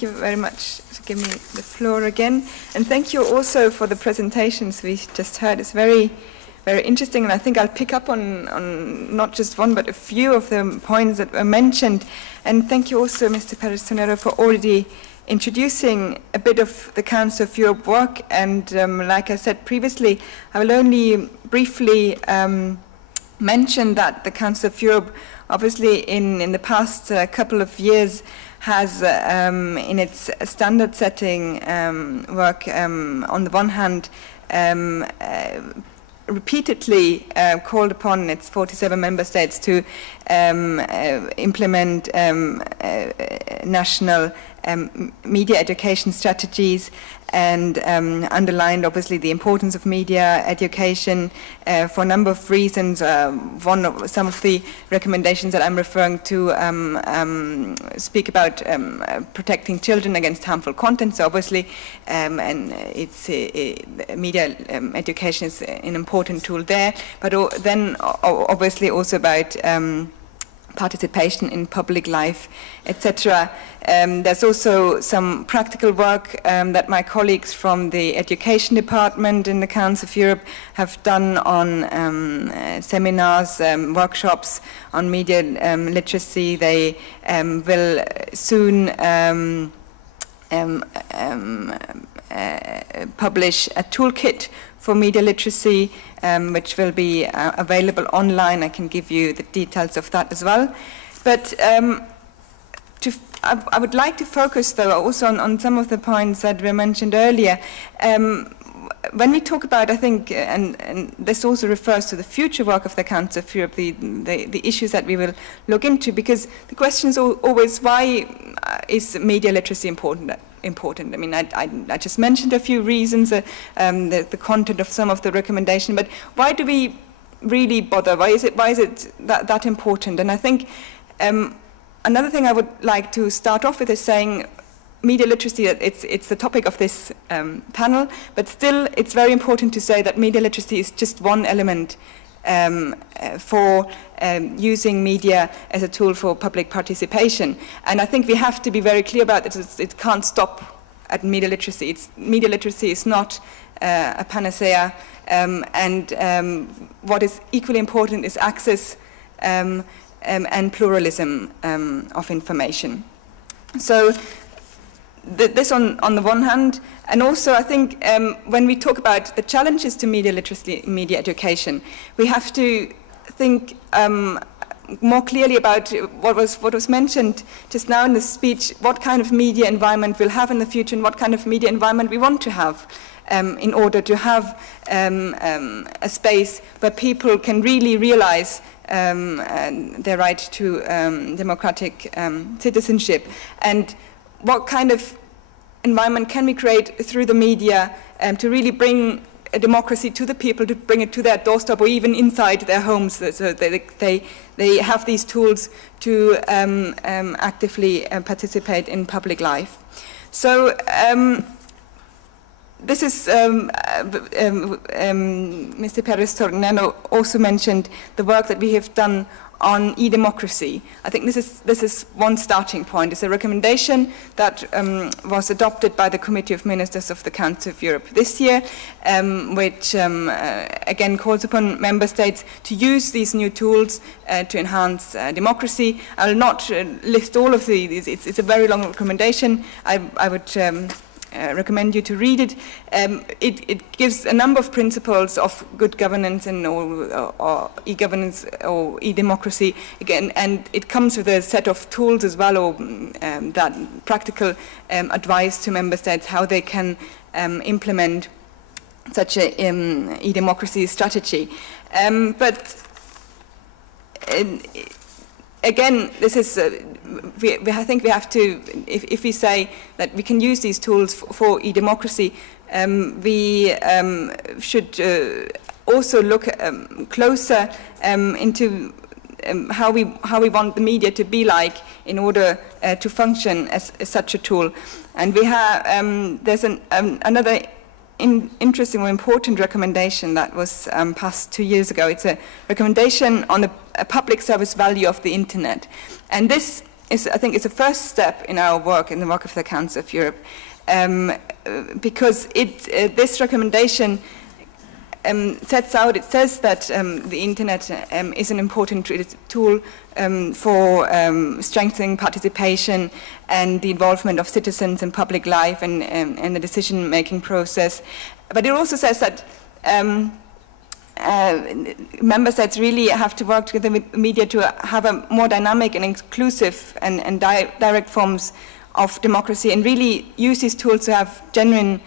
thank you very much for giving me the floor again. And thank you also for the presentations we just heard. It's very, very interesting, and I think I'll pick up on not just one, but a few of the points that were mentioned. And thank you also, Mr. Perez-Tonero, for already introducing a bit of the Council of Europe work. And like I said previously, I will only briefly mention that the Council of Europe, obviously in the past couple of years, has in its standard setting work on the one hand repeatedly called upon its 47 member states to implement national media education strategies, and underlined obviously the importance of media education for a number of reasons. Some of the recommendations that I'm referring to speak about protecting children against harmful content. So obviously, and it's media education is an important tool there. But then obviously also about participation in public life, etc. There's also some practical work that my colleagues from the Education Department in the Council of Europe have done on seminars, workshops on media literacy. They will soon publish a toolkit for media literacy, which will be available online. I can give you the details of that as well. But I would like to focus, though, also on some of the points that were mentioned earlier. When we talk about, I think, and this also refers to the future work of the Council of Europe, the issues that we will look into, because the question is always, why is media literacy important? I mean, I just mentioned a few reasons, the content of some of the recommendation, but why do we really bother? Why is it that important? And I think another thing I would like to start off with is saying media literacy, it's the topic of this panel, but still it's very important to say that media literacy is just one element for using media as a tool for public participation. And I think we have to be very clear about this. It can't stop at media literacy. Media literacy is not a panacea, and what is equally important is access and pluralism of information. So this on the one hand, and also I think when we talk about the challenges to media literacy, media education, we have to think more clearly about what was mentioned just now in the speech, what kind of media environment we'll have in the future and what kind of media environment we want to have in order to have a space where people can really realize their right to democratic citizenship, and what kind of environment can we create through the media to really bring a democracy to the people, to bring it to their doorstep or even inside their homes, so they have these tools to actively participate in public life. So this is, Mr. Perez-Tonero also mentioned the work that we have done on e-democracy. I think this is one starting point. It's a recommendation that was adopted by the Committee of Ministers of the Council of Europe this year, which again calls upon member states to use these new tools to enhance democracy. I will not list all of these. It's a very long recommendation. I would recommend you to read it. It gives a number of principles of good governance and or e-governance or e-democracy again, and it comes with a set of tools as well, or that practical advice to member states how they can implement such a e-democracy strategy. But again, this is, I think we have to, if we say that we can use these tools for e-democracy, we should also look closer into how we want the media to be like in order to function as such a tool. And we have, there's another interesting or important recommendation that was passed 2 years ago. It's a recommendation on a public service value of the internet. And this I think, is a first step in our work, in the work of the Council of Europe, because this recommendation it says that the internet is an important tool for strengthening participation and the involvement of citizens in public life and the decision-making process. But it also says that member states really have to work together with media to have a more dynamic and inclusive and direct forms of democracy, and really use these tools to have genuine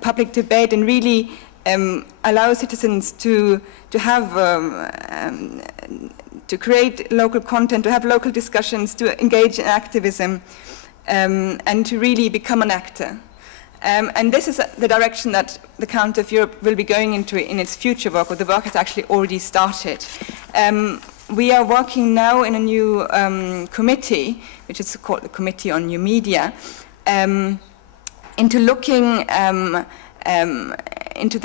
public debate, and really allow citizens to have to create local content, to have local discussions, to engage in activism, and to really become an actor. And this is the direction that the Council of Europe will be going into in its future work, or the work has actually already started. We are working now in a new committee, which is called the Committee on New Media, into looking into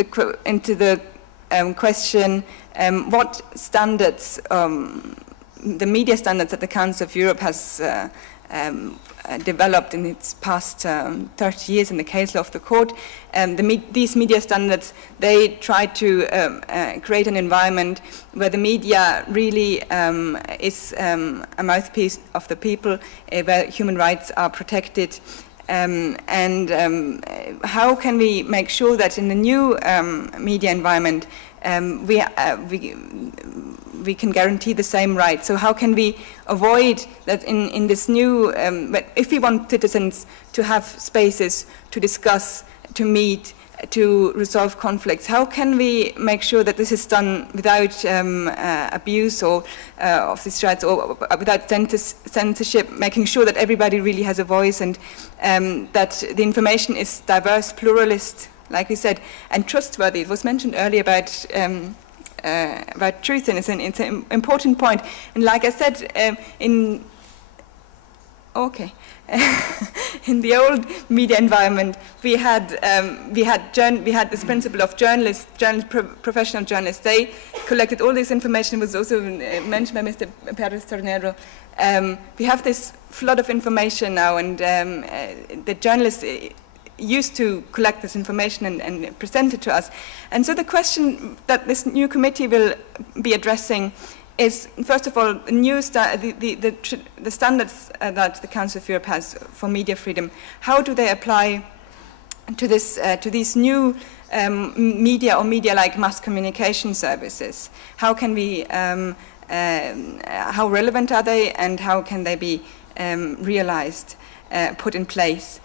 the question what standards, the media standards that the Council of Europe has developed in its past 30 years in the case law of the court. These media standards, they try to create an environment where the media really is a mouthpiece of the people, where human rights are protected. How can we make sure that in the new media environment we can guarantee the same rights? So how can we avoid that in this new, if we want citizens to have spaces to discuss, to meet, to resolve conflicts, how can we make sure that this is done without abuse or of these rights, or without censorship, making sure that everybody really has a voice, and that the information is diverse, pluralist, like we said, and trustworthy. It was mentioned earlier about truth, and it's an important point. And like I said, in the old media environment, we had this principle of professional journalists. They collected all this information. It was also mentioned by Mr. Perez Tornero. We have this flood of information now, and the journalists used to collect this information and present it to us. And so the question that this new committee will be addressing is, first of all, the standards that the Council of Europe has for media freedom. How do they apply to these new media or media-like mass communication services? How can we, how relevant are they, and how can they be realized, put in place?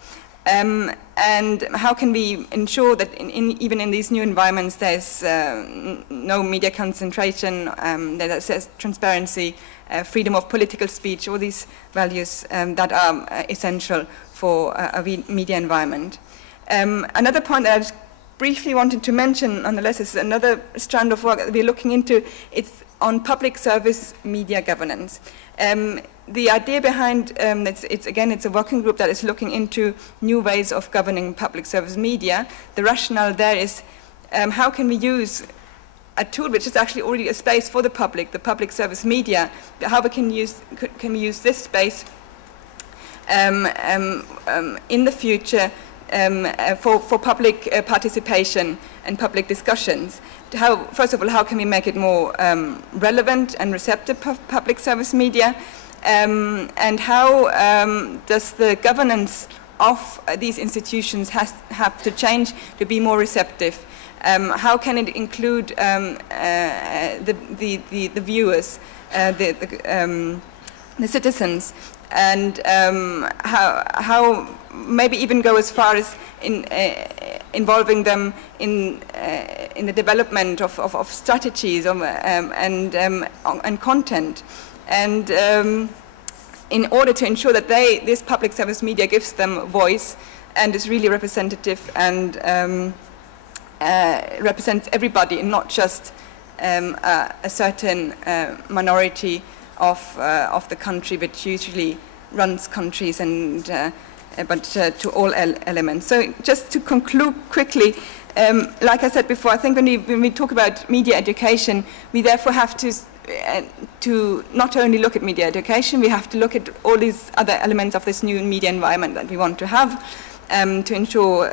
And how can we ensure that even in these new environments there's no media concentration, there's transparency, freedom of political speech, all these values that are essential for a media environment. Another point that I just briefly wanted to mention, nonetheless, is another strand of work that we're looking into. It's on public service media governance. The idea behind it's a working group that is looking into new ways of governing public service media. The rationale there is how can we use a tool which is actually already a space for the public service media. How we can use this space in the future for public participation and public discussions. First of all, how can we make it more relevant and receptive public service media? And how does the governance of these institutions have to change to be more receptive? How can it include the viewers, the citizens, and how maybe even go as far as involving them in the development of strategies and content, and in order to ensure that this public service media gives them voice and is really representative and represents everybody and not just a certain minority of the country, which usually runs countries and but to all elements. So just to conclude quickly, like I said before, I think when we talk about media education, we therefore have to not only look at media education, we have to look at all these other elements of this new media environment that we want to have to ensure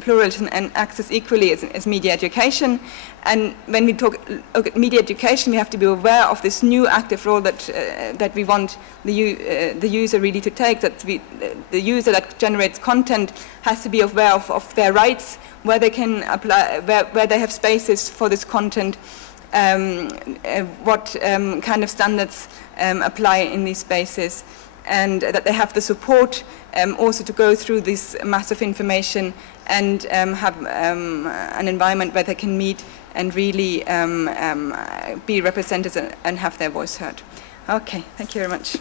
pluralism and access equally as media education. And when we look at media education, we have to be aware of this new active role that we want the user really to take, that the user that generates content has to be aware of their rights, where they can apply, where they have spaces for this content, what kind of standards apply in these spaces, and that they have the support also to go through this massive information and have an environment where they can meet and really be represented and have their voice heard. Okay, thank you very much.